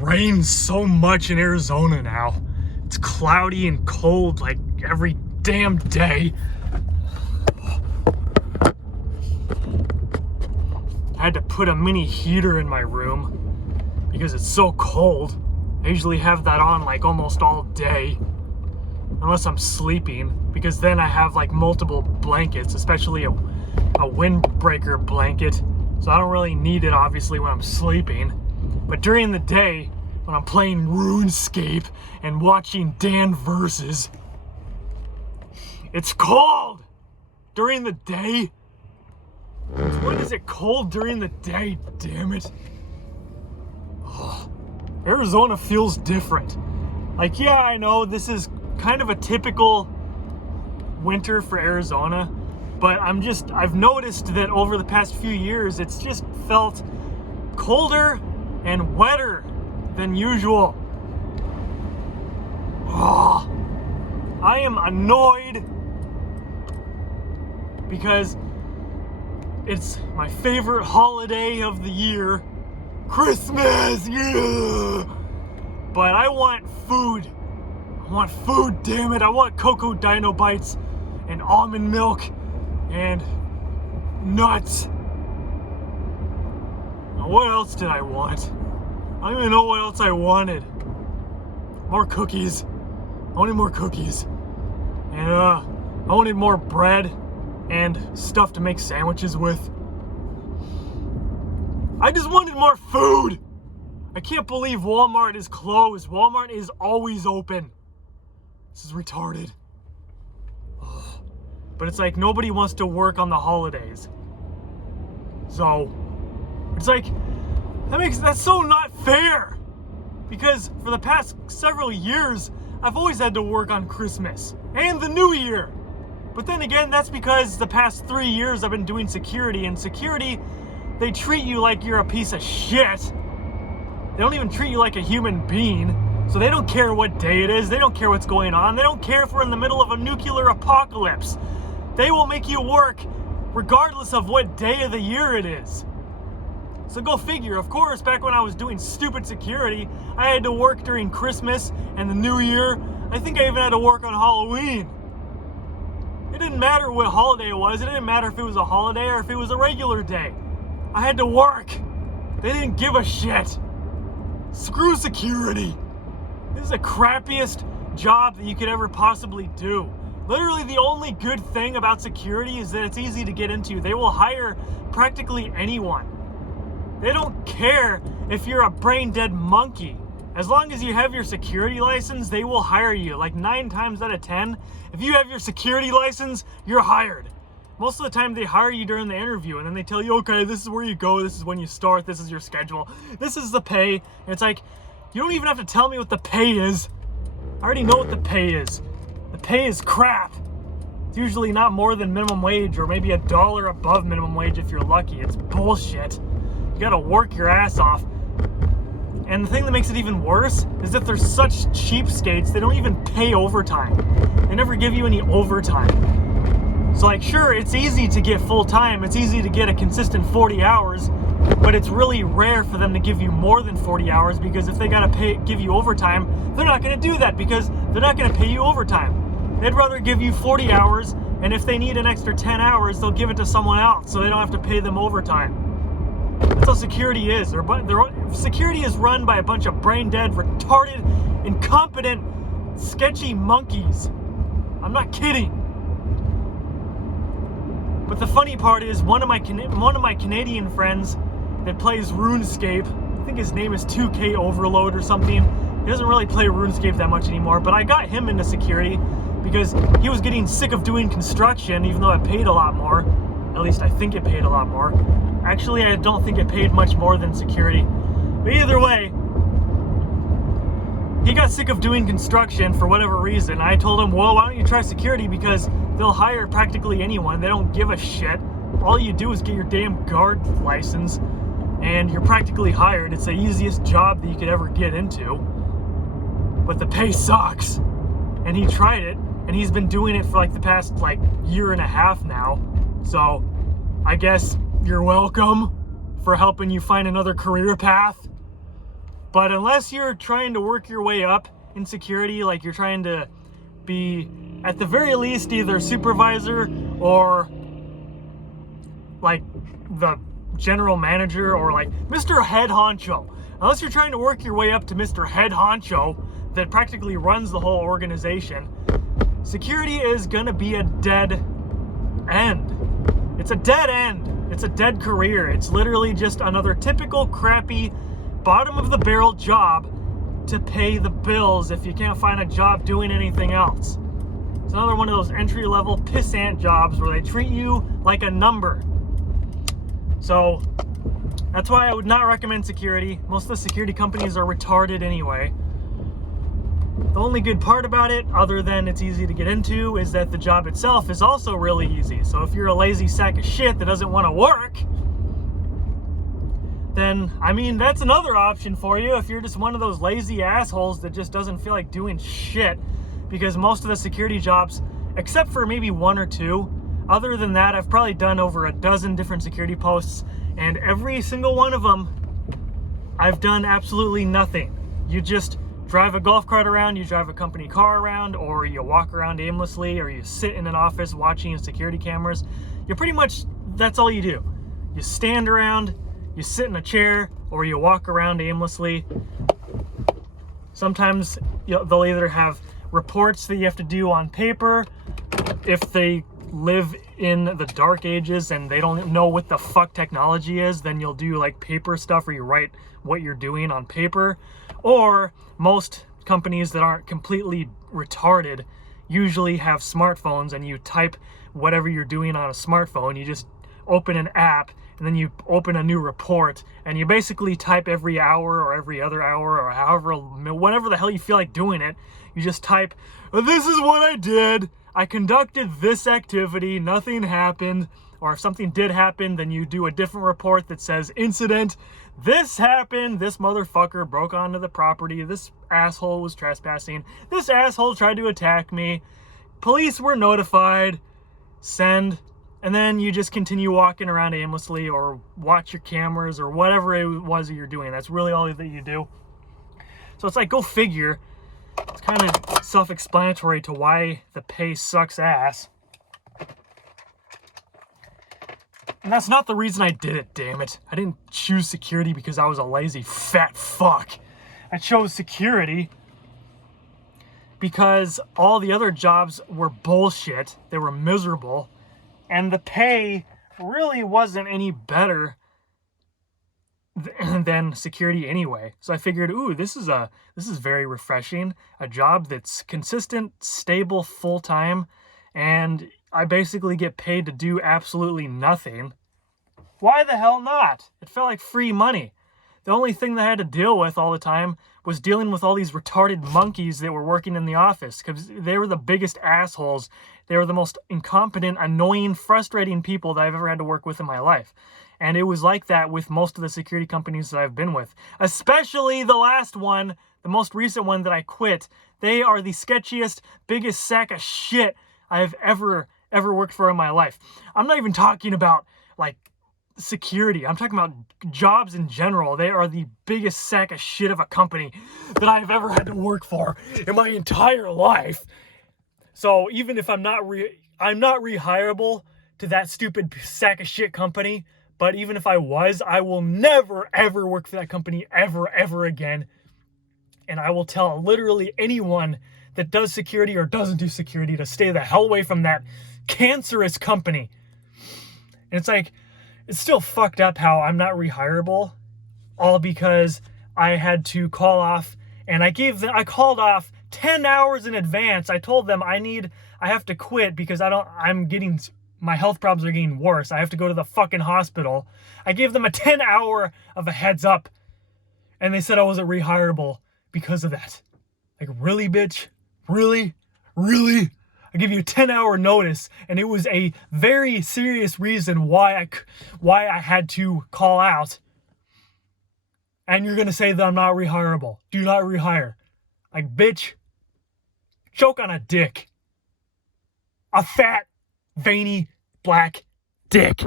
rains so much in Arizona now. It's cloudy and cold like every damn day. I had to put a mini heater in my room because it's so cold. I usually have that on like almost all day, unless I'm sleeping, because then I have like multiple blankets, especially a windbreaker blanket. So I don't really need it obviously when I'm sleeping. But during the day, when I'm playing RuneScape and watching Dan Versus, it's cold during the day. When is it cold during the day, damn it? Arizona feels different. Like, yeah, I know this is kind of a typical winter for Arizona, but I've noticed that over the past few years, it's just felt colder and wetter than usual. I am annoyed because it's my favorite holiday of the year, Christmas, yeah! But I want food. I want food, damn it. I want Cocoa Dino Bites and almond milk and nuts. Now, what else did I want? I don't even know what else I wanted. More cookies. I wanted more cookies. And I wanted more bread and stuff to make sandwiches with. I just wanted more food. I can't believe Walmart is closed. Walmart is always open. This is retarded. But it's like nobody wants to work on the holidays. So it's like that's so not fair. Because for the past several years, I've always had to work on Christmas and the New Year. But then again, that's because the past 3 years I've been doing security, and security, they treat you like you're a piece of shit. They don't even treat you like a human being. So they don't care what day it is. They don't care what's going on. They don't care if we're in the middle of a nuclear apocalypse. They will make you work regardless of what day of the year it is. So go figure. Of course, back when I was doing stupid security, I had to work during Christmas and the New Year. I think I even had to work on Halloween. It didn't matter what holiday it was. It didn't matter if it was a holiday or if it was a regular day. I had to work. They didn't give a shit. Screw security. This is the crappiest job that you could ever possibly do. Literally the only good thing about security is that it's easy to get into. They will hire practically anyone. They don't care if you're a brain dead monkey. As long as you have your security license, they will hire you. Like 9 times out of 10, if you have your security license, you're hired. Most of the time they hire you during the interview, and then they tell you, okay, this is where you go, this is when you start, this is your schedule, this is the pay. And it's like, you don't even have to tell me what the pay is. I already know what the pay is. The pay is crap. It's usually not more than minimum wage, or maybe $1 above minimum wage if you're lucky. It's bullshit. You gotta work your ass off. And the thing that makes it even worse is that they're such cheapskates, they don't even pay overtime. They never give you any overtime. So like, sure, it's easy to get full time, it's easy to get a consistent 40 hours, but it's really rare for them to give you more than 40 hours, because if they gotta give you overtime, they're not gonna do that because they're not gonna pay you overtime. They'd rather give you 40 hours, and if they need an extra 10 hours, they'll give it to someone else so they don't have to pay them overtime. That's how security is. Security is run by a bunch of brain-dead, retarded, incompetent, sketchy monkeys. I'm not kidding. But the funny part is, one of my Canadian friends that plays RuneScape, I think his name is 2K Overload or something. He doesn't really play RuneScape that much anymore, but I got him into security because he was getting sick of doing construction, even though it paid a lot more. At least I think it paid a lot more. Actually, I don't think it paid much more than security. But either way, he got sick of doing construction for whatever reason. I told him, well, why don't you try security, because they'll hire practically anyone. They don't give a shit. All you do is get your damn guard license, and you're practically hired. It's the easiest job that you could ever get into. But the pay sucks. And he tried it, and he's been doing it for like the past year and a half now. So I guess you're welcome for helping you find another career path. But unless you're trying to work your way up in security, like you're trying to be, at the very least, either supervisor or like the general manager or like Mr. Head Honcho. Unless you're trying to work your way up to Mr. Head Honcho that practically runs the whole organization, security is gonna be a dead end. It's a dead end. It's a dead career. It's literally just another typical crappy bottom of the barrel job to pay the bills if you can't find a job doing anything else. It's another one of those entry level pissant jobs where they treat you like a number. So that's why I would not recommend security. Most of the security companies are retarded anyway. The only good part about it, other than it's easy to get into, is that the job itself is also really easy. So if you're a lazy sack of shit that doesn't want to work, then, I mean, that's another option for you. If you're just one of those lazy assholes that just doesn't feel like doing shit, because most of the security jobs, except for maybe one or two, other than that, I've probably done over a dozen different security posts, and every single one of them, I've done absolutely nothing. You just drive a golf cart around, you drive a company car around, or you walk around aimlessly, or you sit in an office watching security cameras. You're pretty much, that's all you do. You stand around, you sit in a chair, or you walk around aimlessly. Sometimes they'll either have reports that you have to do on paper. If they live in the dark ages and they don't know what the fuck technology is, then you'll do like paper stuff where you write what you're doing on paper. Or most companies that aren't completely retarded usually have smartphones, and you type whatever you're doing on a smartphone. You just open an app and then you open a new report, and you basically type every hour or every other hour or however, whatever the hell you feel like doing it. You just type, this is what I did. I conducted this activity, nothing happened. Or if something did happen, then you do a different report that says, incident, this happened, this motherfucker broke onto the property, this asshole was trespassing, this asshole tried to attack me, police were notified, send, and then you just continue walking around aimlessly or watch your cameras or whatever it was that you're doing. That's really all that you do. So it's like, go figure. It's kind of self-explanatory to why the pay sucks ass. And that's not the reason I did it, damn it. I didn't choose security because I was a lazy fat fuck. I chose security because all the other jobs were bullshit. They were miserable. And the pay really wasn't any better than security anyway. So I figured, ooh, this is very refreshing. A job that's consistent, stable, full-time, and I basically get paid to do absolutely nothing. Why the hell not? It felt like free money. The only thing that I had to deal with all the time was dealing with all these retarded monkeys that were working in the office, because they were the biggest assholes. They were the most incompetent, annoying, frustrating people that I've ever had to work with in my life. And it was like that with most of the security companies that I've been with. Especially the last one, the most recent one that I quit. They are the sketchiest, biggest sack of shit I've ever worked for in my life. I'm not even talking about, like, security. I'm talking about jobs in general. They are the biggest sack of shit of a company that I've ever had to work for in my entire life. So even if I'm not rehirable to that stupid sack of shit company, but even if I was, I will never, ever work for that company ever again. And I will tell literally anyone that does security or doesn't do security to stay the hell away from that cancerous company. And it's like, it's still fucked up how I'm not rehirable, all because I had to call off, and I called off 10 hours in advance. I told them I have to quit because my health problems are getting worse. I have to go to the fucking hospital. I gave them a 10-hour of a heads up, and they said I wasn't rehirable because of that. Like, really, bitch? Really? I give you a 10-hour notice, and it was a very serious reason why I had to call out. And you're gonna say that I'm not rehirable. Do not rehire. Like, bitch, choke on a dick. A fat, veiny, black dick.